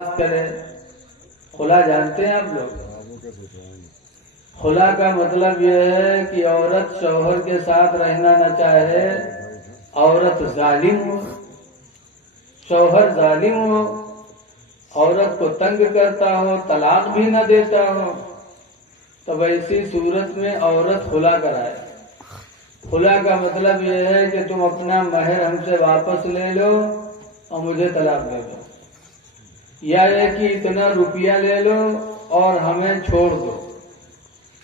کرے خلا جانتے ہیں آپ لوگ؟ خلا کا مطلب یہ ہے کہ عورت شوہر کے ساتھ رہنا نہ چاہے، عورت ظالم ہو، شوہر ظالم ہو، عورت کو تنگ کرتا ہو، طلاق بھی نہ دیتا ہو، تو ایسی صورت میں عورت خلا کرائے۔ خلا کا مطلب یہ ہے کہ تم اپنا مہر ہم سے واپس لے لو اور مجھے طلاق دے دو، یا یہ کہ اتنا روپیہ لے لو اور ہمیں چھوڑ دو۔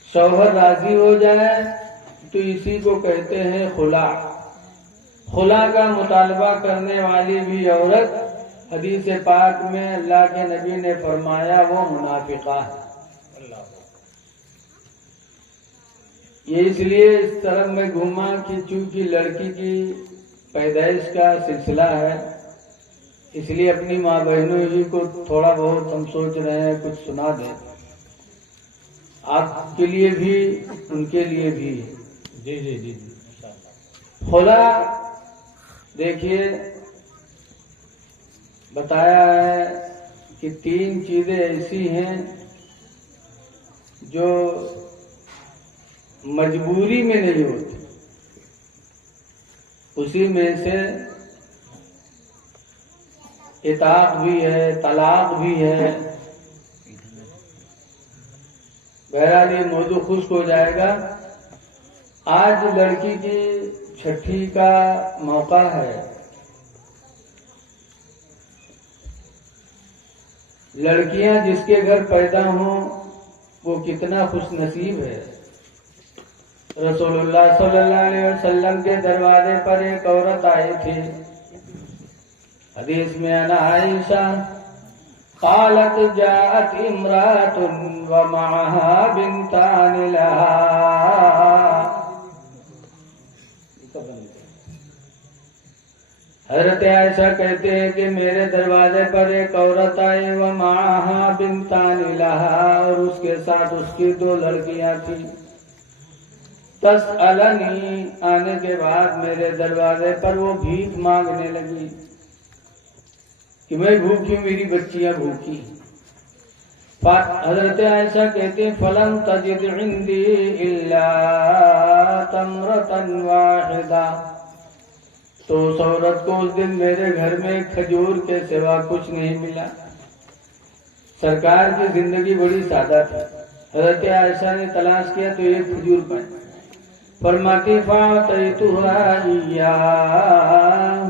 شوہر راضی ہو جائے تو اسی کو کہتے ہیں خلا۔ خلا کا مطالبہ کرنے والی بھی عورت، حدیث پاک میں اللہ کے نبی نے فرمایا وہ منافقہ ہے۔ یہ اس لیے اس طرف میں گھوما کہ چونکہ لڑکی کی پیدائش کا سلسلہ ہے، اس لیے اپنی ماں بہنوں ہی کو تھوڑا بہت ہم سوچ رہے ہیں کچھ سنا دیں، آپ کے لیے بھی ان کے لیے بھی۔ جی جی جی خلا دیکھیے بتایا ہے کہ 3 چیزیں ایسی ہیں جو مجبوری میں نہیں ہوتی، اسی میں سے اطاعت بھی ہے، طلاق بھی ہے۔ بہرحال یہ موضوع خشک ہو جائے گا۔ آج لڑکی کی چھٹی کا موقع ہے۔ لڑکیاں جس کے گھر پیدا ہوں وہ کتنا خوش نصیب ہے۔ رسول اللہ صلی اللہ علیہ وسلم کے دروازے پر ایک عورت آئی تھی، حدیث میں انا عائشہ قالت جاءت امرأة ومعها بنتان لها۔ حضرت عائشہ کہتے ہیں کہ میرے دروازے پر ایک عورت آئی، ومعها بنتان لها، اور اس کے ساتھ اس کی 2 لڑکیاں تھیں۔ تسألنی، آنے کے بعد میرے دروازے پر وہ بھیک مانگنے لگی کہ میں بھوکی ہوں، میری بچیاں بھوکی۔ حضرت عائشہ کہتے ہیں فلم تجد عندي الا تمرة واحدة، تو اس عورت کو اس دن میرے گھر میں کھجور کے سوا کچھ نہیں ملا۔ سرکار کی زندگی بڑی سادہ تھی، حضرت عائشہ نے تلاش کیا تو ایک کھجور پائی، فرماتی فاعطیتها ایاہ،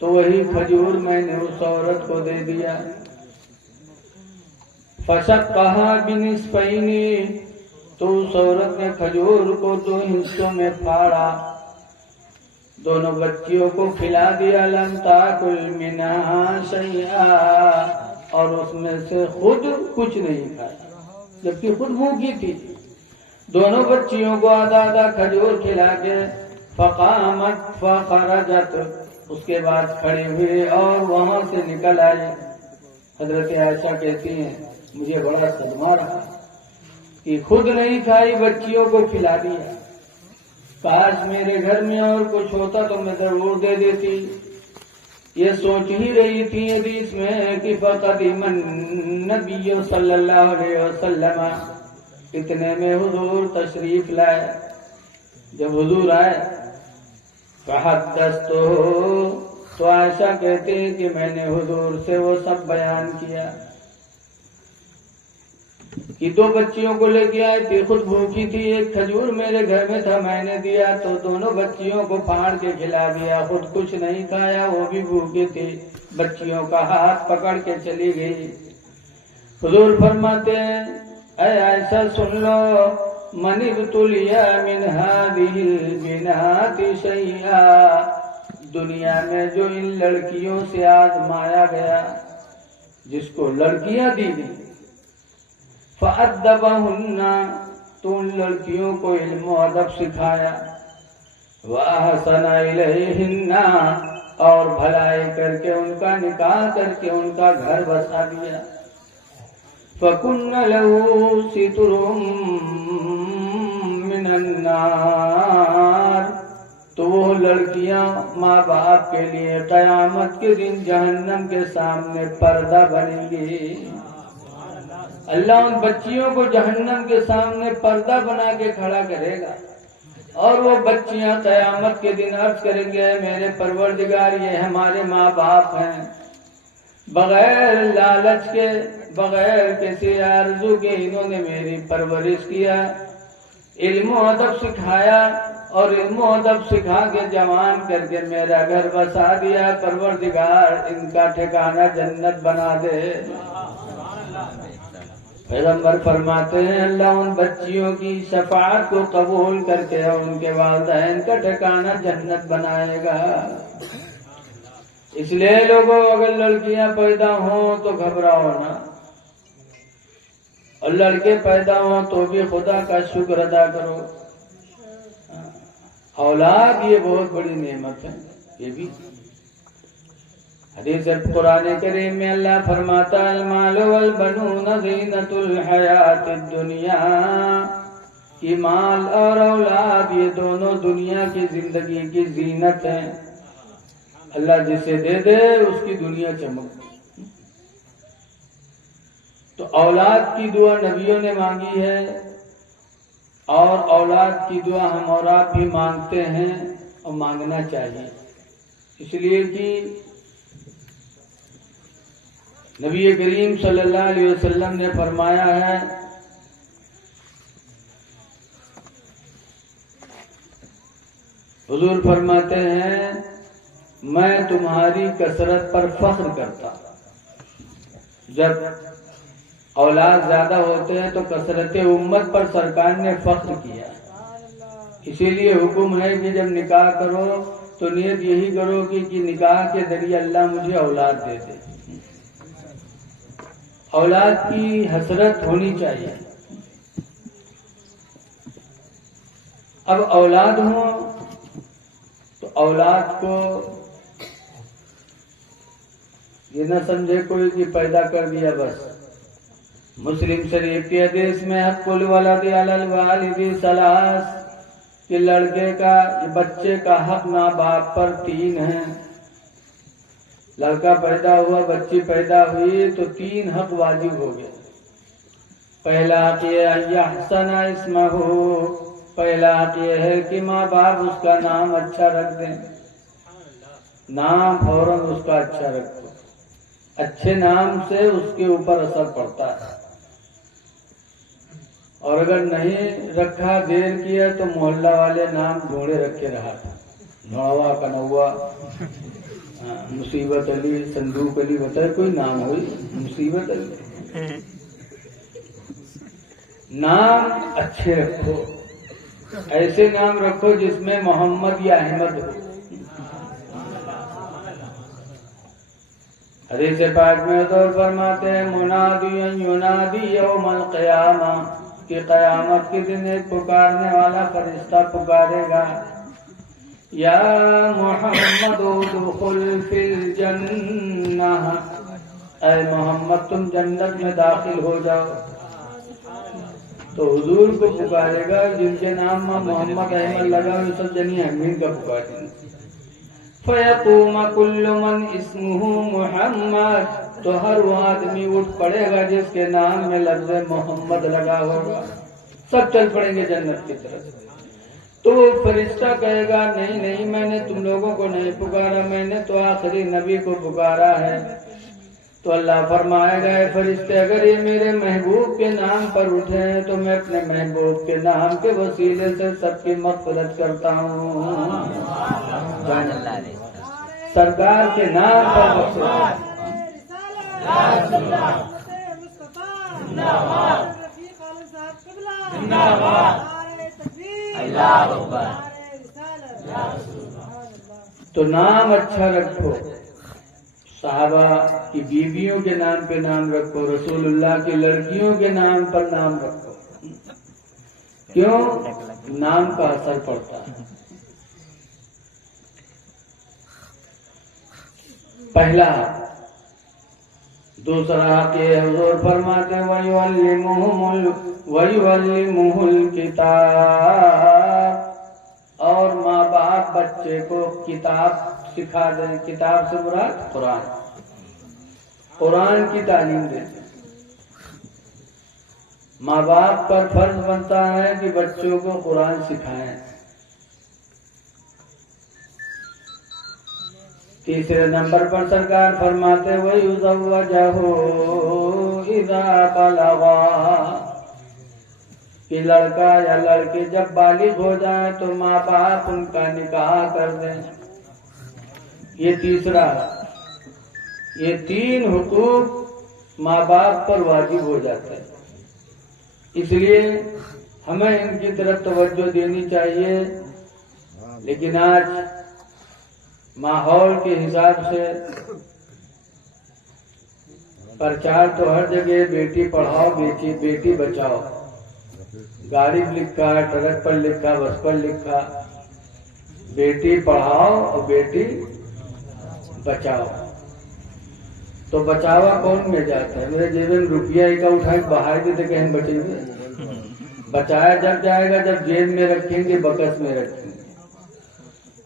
تو وہی کھجور میں نے اس عورت کو دے دیا۔ فشقها بنصفین، تو اس عورت نے کھجور کو 2 حصوں میں پھاڑا، دونوں بچیوں کو کھلا دیا۔ لم تاکل منها شیئا، اور اس میں سے خود کچھ نہیں کھایا، جبکہ خود بھوکی تھی۔ دونوں بچیوں کو آدھا کھجور کھلا کے فقامت فخرجت، اس کے بعد کھڑی ہوئی اور وہاں سے نکل آئی۔ حضرت عائشہ کہتی ہیں مجھے بڑا صدمہ رہا کہ خود نہیں کھائی، بچیوں کو کھلا دیا۔ کاش میرے گھر میں اور کچھ ہوتا تو میں ضرور دے دیتی۔ یہ سوچ ہی رہی تھی حدیث میں کہ فقدم النبی صلی اللہ علیہ وسلم، اتنے میں حضور تشریف لائے۔ جب حضور آئے فحدثتہ، تو عائشہ کہتے ہیں کہ میں نے حضور سے وہ سب بیان کیا کہ 2 بچیوں کو لے کے آئی تھی، خود بھوکی تھی، ایک کھجور میرے گھر میں تھا میں نے دیا، تو دونوں بچیوں کو پھاڑ کے کھلا دیا، خود کچھ نہیں کھایا، وہ بھی بھوکی تھی، بچیوں کا ہاتھ پکڑ کے چلی گئی۔ حضور فرماتے ہیں اے عائشہ سن لو، من ابتلی من هذه البنات شیئا، دنیا میں جو ان لڑکیوں سے آزمایا گیا، جس کو لڑکیاں دی گئی، فأدبہن، تو ان لڑکیوں کو علم و ادب سکھایا، وأحسن الیہن، اور بھلائی کر کے ان کا نکاح کر کے ان کا گھر بسا دیا۔ فَكُنَّ لَهُ سِتْرٌ مِّنَ النَّارِ، تو وہ لڑکیاں ماں باپ کے لیے قیامت کے دن جہنم کے سامنے پردہ بنیں گی۔ اللہ ان بچیوں کو جہنم کے سامنے پردہ بنا کے کھڑا کرے گا، اور وہ بچیاں قیامت کے دن عرض کریں گے میرے پروردگار یہ ہمارے ماں باپ ہیں، بغیر لالچ کے، بغیر کسی آرزو کے انہوں نے میری پرورش کیا، علم و ادب سکھایا، اور علم و ادب سکھا کے جوان کر کے میرا گھر بسا دیا، پروردگار ان کا ٹھکانہ جنت بنا دے۔ پیغمبر فرماتے ہیں اللہ ان بچیوں کی شفاعت کو قبول کر کے اور ان کے والدین کا ٹھکانہ جنت بنائے گا۔ اس لیے لوگوں اگر لڑکیاں پیدا ہوں تو گھبراؤ نہ، اور لڑکے پیدا ہوں تو بھی خدا کا شکر ادا کرو۔ اولاد یہ بہت بڑی نعمت ہے۔ یہ بھی حدیث قرآن کریم میں اللہ فرماتا ہے المال والبنون زینت الحیات الدنیا، کہ مال اور اولاد یہ دونوں دنیا کی زندگی کی زینت ہیں۔ اللہ جسے دے دے اس کی دنیا چمک۔ تو اولاد کی دعا نبیوں نے مانگی ہے، اور اولاد کی دعا ہم اور آپ بھی مانگتے ہیں اور مانگنا چاہیے، اس لیے کہ نبی کریم صلی اللہ علیہ وسلم نے فرمایا ہے حضور فرماتے ہیں میں تمہاری کثرت پر فخر کرتا۔ جب اولاد زیادہ ہوتے ہیں تو کثرت امت پر سرکار نے فخر کیا، اسی لیے حکم ہے کہ جب نکاح کرو تو نیت یہی کرو کہ نکاح کے ذریعے اللہ مجھے اولاد دے دے۔ اولاد کی حسرت ہونی چاہیے۔ اب اولاد ہو تو اولاد کو یہ نہ سمجھے کوئی کہ پیدا کر دیا بس۔ مسلم شریف کی حدیث میں حق الولد علی الوالد ثلاث، کہ لڑکے کا بچے کا حق ماں باپ پر 3 ہیں۔ لڑکا پیدا ہوا، بچی پیدا ہوئی تو 3 حق واجب ہو گئے۔ پہلا حق یہ ان یحسن اسمہ، پہلا حق یہ ہے کہ ماں باپ اس کا نام اچھا رکھ دیں، نام فوراً اس کا اچھا رکھو، اچھے نام سے اس کے اوپر اثر پڑتا ہے، اور اگر نہیں رکھا دیر کیا تو محلہ والے نام ڈھونڈے رکھے رہا، نووا کنوا، مصیبت علی، صندوق علی، بتائے کوئی نام ہوئی مصیبت علی۔ نام اچھے رکھو، ایسے نام رکھو جس میں محمد یا احمد ہو۔ حدیث پاک میں حضور فرماتے ہیں منادی ینادی یوم القیامہ، کہ قیامت کے دن ایک پکارنے والا فرشتہ پکارے گا یا محمد ادخل فی الجنہ، اے محمد تم جنت میں داخل ہو جاؤ۔ تو حضور کو پکارے گا جن کے نام میں محمد احمد لگا ہوئے سب جنی امین کا پکاریں گے۔ فیقوم کل من اسمہ محمد، تو ہر وہ آدمی اٹھ پڑے گا جس کے نام میں لفظ محمد لگا ہوگا، سب چل پڑیں گے جنت کی طرف۔ تو فرشتہ کہے گا نہیں نہیں میں نے تم لوگوں کو نہیں پکارا، میں نے تو آخری نبی کو پکارا ہے۔ تو اللہ فرمائے گا اے فرشتے اگر یہ میرے محبوب کے نام پر اٹھے ہیں تو میں اپنے محبوب کے نام کے وسیلے سے سب کی مغفرت کرتا ہوں، سرکار کے نام پر مغفرت۔ تو نام اچھا رکھو، صحابہ کی بیویوں کے نام پہ نام رکھو، رسول اللہ کی لڑکیوں کے نام پر نام رکھو، کیوں؟ نام کا اثر پڑتا ہے۔ پہلا دوسرا کہ حضور فرماتے وَيُعَلِّمُهُ الْكِتَابَ، اور ماں باپ باپ بچے کو کتاب سکھا دیں، کتاب سے مراد قرآن کی تعلیم دیں۔ ماں باپ پر فرض بنتا ہے کہ بچوں کو قرآن سکھائیں۔ تیسرے نمبر پر سرکار فرماتے وَيُزَوَّجَهُ إِذَا بَلَغَا، کہ لڑکا یا لڑکی جب بالغ ہو جائے تو ماں باپ ان کا نکاح کر دیں۔ یہ تیسرا، یہ 3 حقوق ماں باپ پر واجب ہو جاتے ہیں، اس لیے ہمیں ان کی طرف توجہ دینی چاہیے۔ لیکن آج ماحول کے حساب سے پرچار تو ہر جگہ بیٹی پڑھاؤ بیٹی بچاؤ، گاڑی پر لکھا، ٹرک پر لکھا، بس پر لکھا، بیٹی پڑھاؤ اور بیٹی بچاؤ۔ تو بچاوا کون میں جاتا ہے؟ میرے جیب میں روپیہ کا اٹھائے باہر بھی تو کہیں بچیں گے؟ بچایا جب جائے گا جب جیب میں رکھیں گے، بکس میں رکھیں گے۔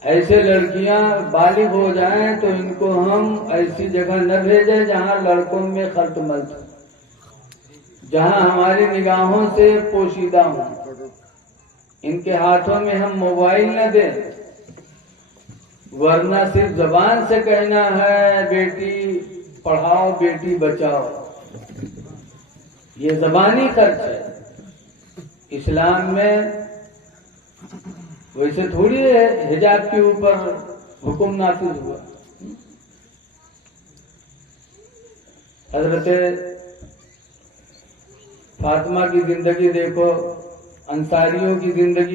ایسے لڑکیاں بالغ ہو جائیں تو ان کو ہم ایسی جگہ نہ بھیجیں جہاں لڑکوں میں خلط ملط، جہاں ہماری نگاہوں سے پوشیدہ ہوں۔ ان کے ہاتھوں میں ہم موبائل نہ دیں، ورنہ صرف زبان سے کہنا ہے بیٹی پڑھاؤ بیٹی بچاؤ، یہ زبانی خرچ ہے۔ اسلام میں ویسے تھوڑی ہے حجاب کے اوپر حکم نافذ ہوا۔ حضرت فاطمہ کی زندگی دیکھو، انصاریوں کی زندگی